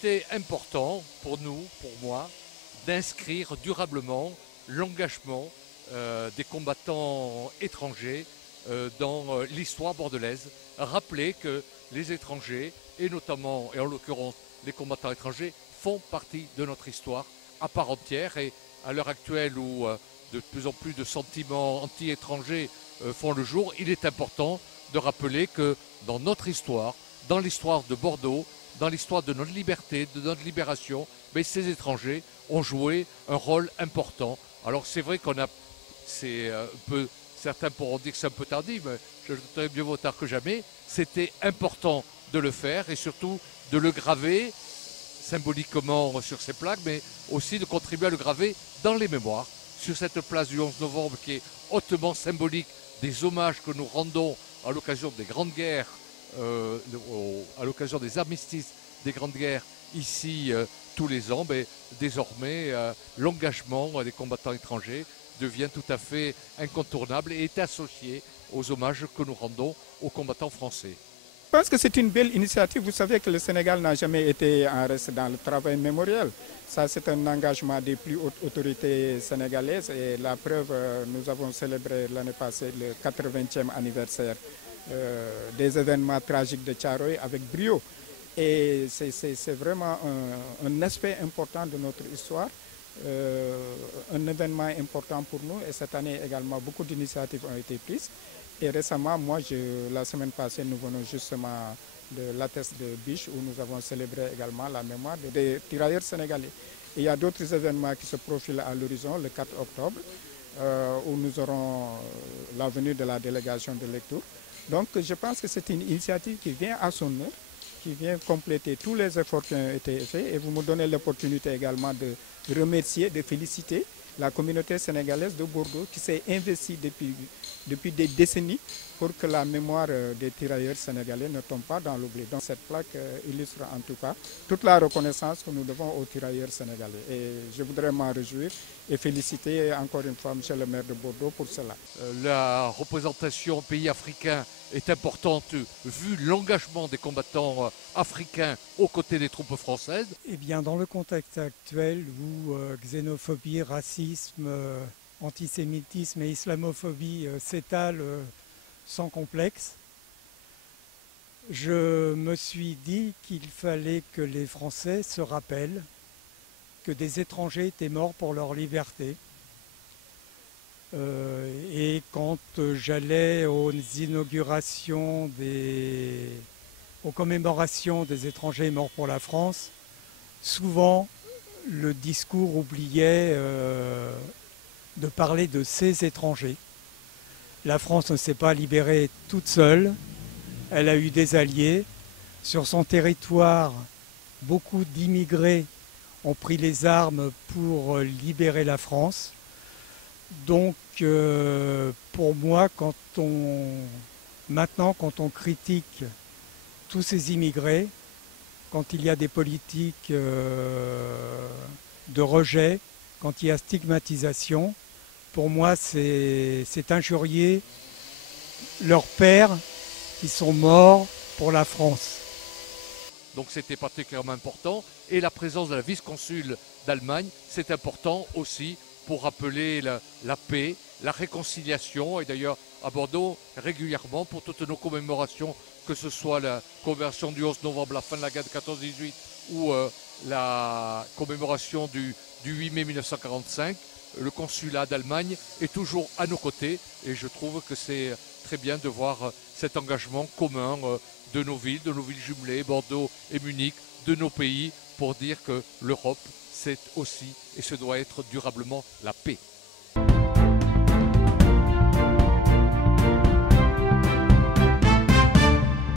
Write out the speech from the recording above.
C'est important pour nous, pour moi, d'inscrire durablement l'engagement des combattants étrangers dans l'histoire bordelaise. Rappeler que les étrangers, et notamment, et en l'occurrence les combattants étrangers, font partie de notre histoire à part entière. Et à l'heure actuelle où de plus en plus de sentiments anti-étrangers font le jour, il est important de rappeler que dans notre histoire, dans l'histoire de Bordeaux, dans l'histoire de notre liberté, de notre libération, mais ces étrangers ont joué un rôle important. Alors c'est vrai qu'on a, c'est un peu, certains pourront dire que c'est un peu tardif, mais je dirais mieux vaut tard que jamais. C'était important de le faire et surtout de le graver symboliquement sur ces plaques, mais aussi de contribuer à le graver dans les mémoires, sur cette place du 11 novembre qui est hautement symbolique des hommages que nous rendons à l'occasion des grandes guerres, à l'occasion des armistices des grandes guerres ici tous les ans. Mais désormais, l'engagement des combattants étrangers devient tout à fait incontournable et est associé aux hommages que nous rendons aux combattants français. Je pense que c'est une belle initiative. Vous savez que le Sénégal n'a jamais été en reste dans le travail mémoriel. Ça, c'est un engagement des plus hautes autorités sénégalaises. Et la preuve, nous avons célébré l'année passée le 80e anniversaire des événements tragiques de Thiaroye avec brio. Et c'est vraiment un aspect important de notre histoire, un événement important pour nous. Et cette année également, beaucoup d'initiatives ont été prises. Et récemment, la semaine passée, nous venons justement de l'Attest de Biche où nous avons célébré également la mémoire des tirailleurs sénégalais. Et il y a d'autres événements qui se profilent à l'horizon le 4 octobre où nous aurons la venue de la délégation de lecture. Donc je pense que c'est une initiative qui vient à son heure, qui vient compléter tous les efforts qui ont été faits. Et vous me donnez l'opportunité également de remercier, de féliciter la communauté sénégalaise de Bordeaux qui s'est investie depuis des décennies pour que la mémoire des tirailleurs sénégalais ne tombe pas dans l'oubli. Donc cette plaque illustre en tout cas toute la reconnaissance que nous devons aux tirailleurs sénégalais. Et je voudrais m'en réjouir et féliciter encore une fois M. le maire de Bordeaux pour cela. La représentation pays africain est importante vu l'engagement des combattants africains aux côtés des troupes françaises. Eh bien, dans le contexte actuel où xénophobie, racisme, antisémitisme et islamophobie s'étalent sans complexe, je me suis dit qu'il fallait que les Français se rappellent que des étrangers étaient morts pour leur liberté. Et quand j'allais aux inaugurations, aux commémorations des étrangers morts pour la France, souvent le discours oubliait de parler de ces étrangers. La France ne s'est pas libérée toute seule, elle a eu des alliés. Sur son territoire, beaucoup d'immigrés ont pris les armes pour libérer la France. Donc pour moi, maintenant quand on critique tous ces immigrés, quand il y a des politiques de rejet, quand il y a stigmatisation, pour moi c'est injurier leurs pères qui sont morts pour la France. Donc c'était particulièrement important. Et la présence de la vice-consul d'Allemagne, c'est important aussi pour rappeler la paix, la réconciliation. Et d'ailleurs à Bordeaux, régulièrement, pour toutes nos commémorations, que ce soit la commémoration du 11 novembre, la fin de la guerre de 14-18 ou la commémoration du 8 mai 1945, le consulat d'Allemagne est toujours à nos côtés. Et je trouve que c'est très bien de voir cet engagement commun de nos villes jumelées, Bordeaux et Munich, de nos pays, pour dire que l'Europe, c'est aussi et ce doit être durablement la paix.